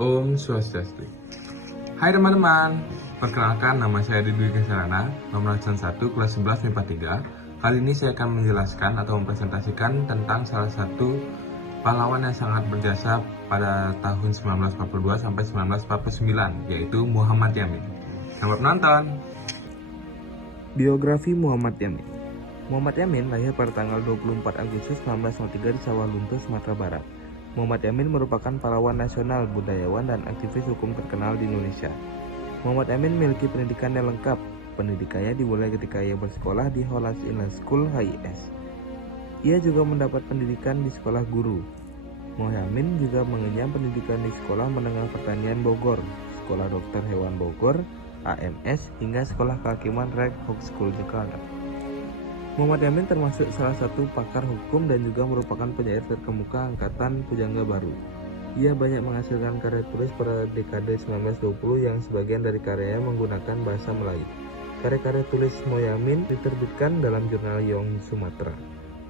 Om Swastiastu. Hai teman-teman, perkenalkan nama saya Dwi Kesarana, nomor absen 1, kelas 11 MIPA 3. Kali ini saya akan menjelaskan atau mempresentasikan tentang salah satu pahlawan yang sangat berjasa pada tahun 1942 sampai 1949, yaitu Muhammad Yamin. Selamat menonton! Biografi Muhammad Yamin. Muhammad Yamin lahir pada tanggal 24 Agustus 1903 di Sawah Lunto, Sumatera Barat. Muhammad Yamin merupakan pahlawan nasional, budayawan, dan aktivis hukum terkenal di Indonesia. Muhammad Yamin memiliki pendidikan yang lengkap. Pendidikannya dimulai ketika ia bersekolah di Holland Inland School HIS. Ia juga mendapat pendidikan di sekolah guru. Muhammad Yamin juga mengenyam pendidikan di Sekolah Menengah Pertanian Bogor, Sekolah Dokter Hewan Bogor, AMS, hingga Sekolah Kehakiman Red Hawk School Jakarta. Muhammad Yamin termasuk salah satu pakar hukum dan juga merupakan penyair terkemuka angkatan Pujangga Baru. Ia banyak menghasilkan karya tulis pada dekade 1920 yang sebagian dari karyanya menggunakan bahasa Melayu. Karya-karya tulis Muhammad Yamin diterbitkan dalam jurnal Young Sumatera.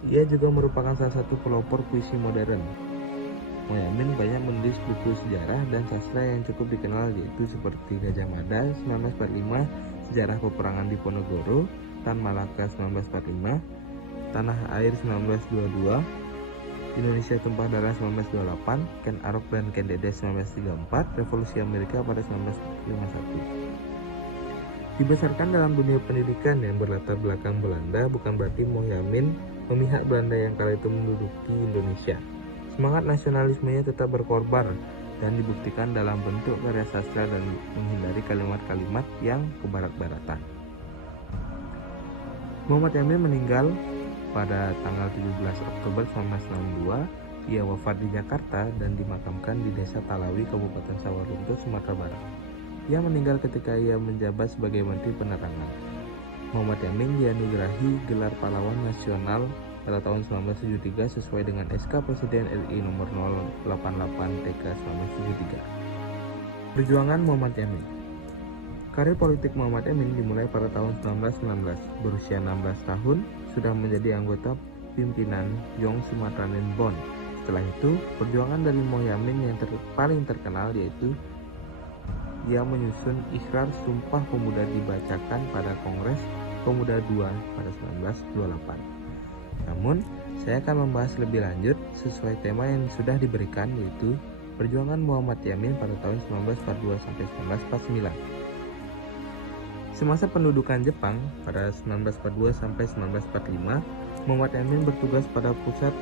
Ia juga merupakan salah satu pelopor puisi modern. Muhammad Yamin banyak menulis buku sejarah dan sastra yang cukup dikenal, yaitu seperti Gajah Mada 1945, Sejarah Peperangan Diponegoro, Tan Malaka 1945, Tanah Air 1922, Indonesia Tumpah Darah 1928, Ken Arok dan Ken Dede 1934, Revolusi Amerika pada 1951. Dibesarkan dalam dunia pendidikan yang berlatar belakang Belanda, bukan berarti Muhammad Yamin memihak Belanda yang kala itu menduduki Indonesia. Semangat nasionalismenya tetap berkorban dan dibuktikan dalam bentuk karya sastra dan menghindari kalimat-kalimat yang kebarat-baratan. Muhammad Yamin meninggal pada tanggal 17 Oktober 1962. Ia wafat di Jakarta dan dimakamkan di Desa Talawi, Kabupaten Sawah Lunto, Sumatera Barat. Ia meninggal ketika ia menjabat sebagai Menteri Penerangan. Muhammad Yamin dianugerahi gelar pahlawan nasional pada tahun 1973 sesuai dengan SK Presiden RI nomor 088 TK 1973. Perjuangan Muhammad Yamin. Karir politik Muhammad Yamin dimulai pada tahun 1919. Berusia 16 tahun, sudah menjadi anggota pimpinan Young Sumatera Bond. Setelah itu, perjuangan dari Muhammad Yamin yang paling terkenal yaitu ia menyusun Ikrar Sumpah Pemuda dibacakan pada Kongres Pemuda II pada 1928. Namun, saya akan membahas lebih lanjut sesuai tema yang sudah diberikan, yaitu perjuangan Muhammad Yamin pada tahun 1942 sampai 1949. Semasa pendudukan Jepang pada 1942 sampai 1945, Muhammad Yamin bertugas pada Pusat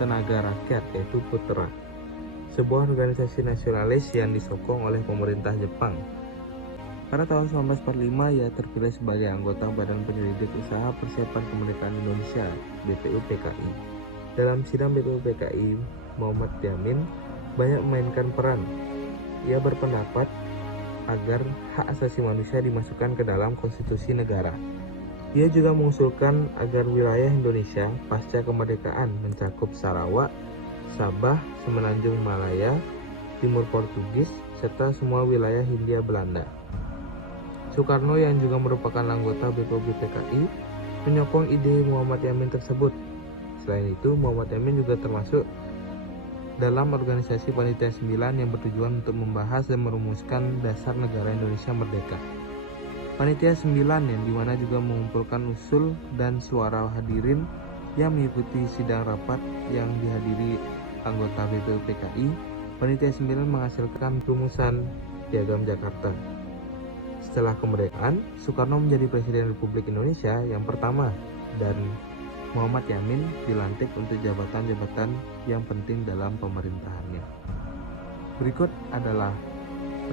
Tenaga Rakyat, yaitu PUTRA, sebuah organisasi nasionalis yang disokong oleh pemerintah Jepang. Pada tahun 1945, ia terpilih sebagai anggota Badan Penyelidik Usaha Persiapan Kemerdekaan Indonesia (BPUPKI). Dalam sidang BPUPKI, Muhammad Yamin banyak memainkan peran. Ia berpendapat agar hak asasi manusia dimasukkan ke dalam konstitusi negara. Ia juga mengusulkan agar wilayah Indonesia pasca kemerdekaan mencakup Sarawak, Sabah, Semenanjung Malaya, Timur Portugis, serta semua wilayah Hindia Belanda. Soekarno yang juga merupakan anggota BPUPKI menyokong ide Muhammad Yamin tersebut. Selain itu, Muhammad Yamin juga termasuk dalam organisasi Panitia 9 yang bertujuan untuk membahas dan merumuskan dasar negara Indonesia merdeka. Panitia 9 yang dimana juga mengumpulkan usul dan suara hadirin yang mengikuti sidang rapat yang dihadiri anggota BPUPKI. Panitia 9 menghasilkan rumusan Piagam Jakarta. Setelah kemerdekaan, Soekarno menjadi Presiden Republik Indonesia yang pertama dan Muhammad Yamin dilantik untuk jabatan-jabatan yang penting dalam pemerintahannya. Berikut adalah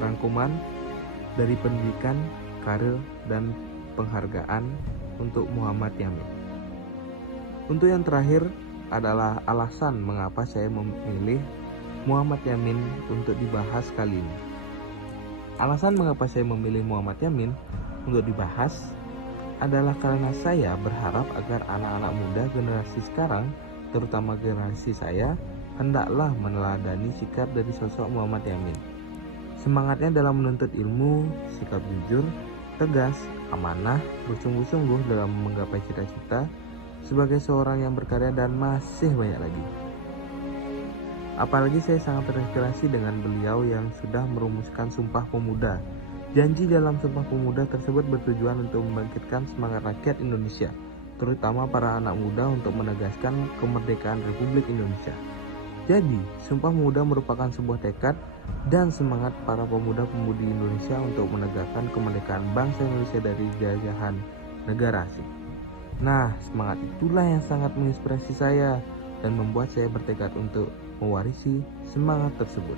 rangkuman dari pendidikan, karir, dan penghargaan untuk Muhammad Yamin. Untuk yang terakhir adalah alasan mengapa saya memilih Muhammad Yamin untuk dibahas kali ini. Alasan mengapa saya memilih Muhammad Yamin untuk dibahas adalah karena saya berharap agar anak-anak muda generasi sekarang, terutama generasi saya, hendaklah meneladani sikap dari sosok Muhammad Yamin. Semangatnya dalam menuntut ilmu, sikap jujur, tegas, amanah, bersungguh-sungguh dalam menggapai cita-cita sebagai seorang yang berkarya, dan masih banyak lagi. Apalagi saya sangat terinspirasi dengan beliau yang sudah merumuskan Sumpah Pemuda. Janji dalam Sumpah Pemuda tersebut bertujuan untuk membangkitkan semangat rakyat Indonesia, terutama para anak muda untuk menegaskan kemerdekaan Republik Indonesia. Jadi, Sumpah Pemuda merupakan sebuah tekad dan semangat para pemuda-pemudi Indonesia untuk menegakkan kemerdekaan bangsa Indonesia dari jajahan negara asing. Nah, semangat itulah yang sangat menginspirasi saya dan membuat saya bertekad untuk mewarisi semangat tersebut.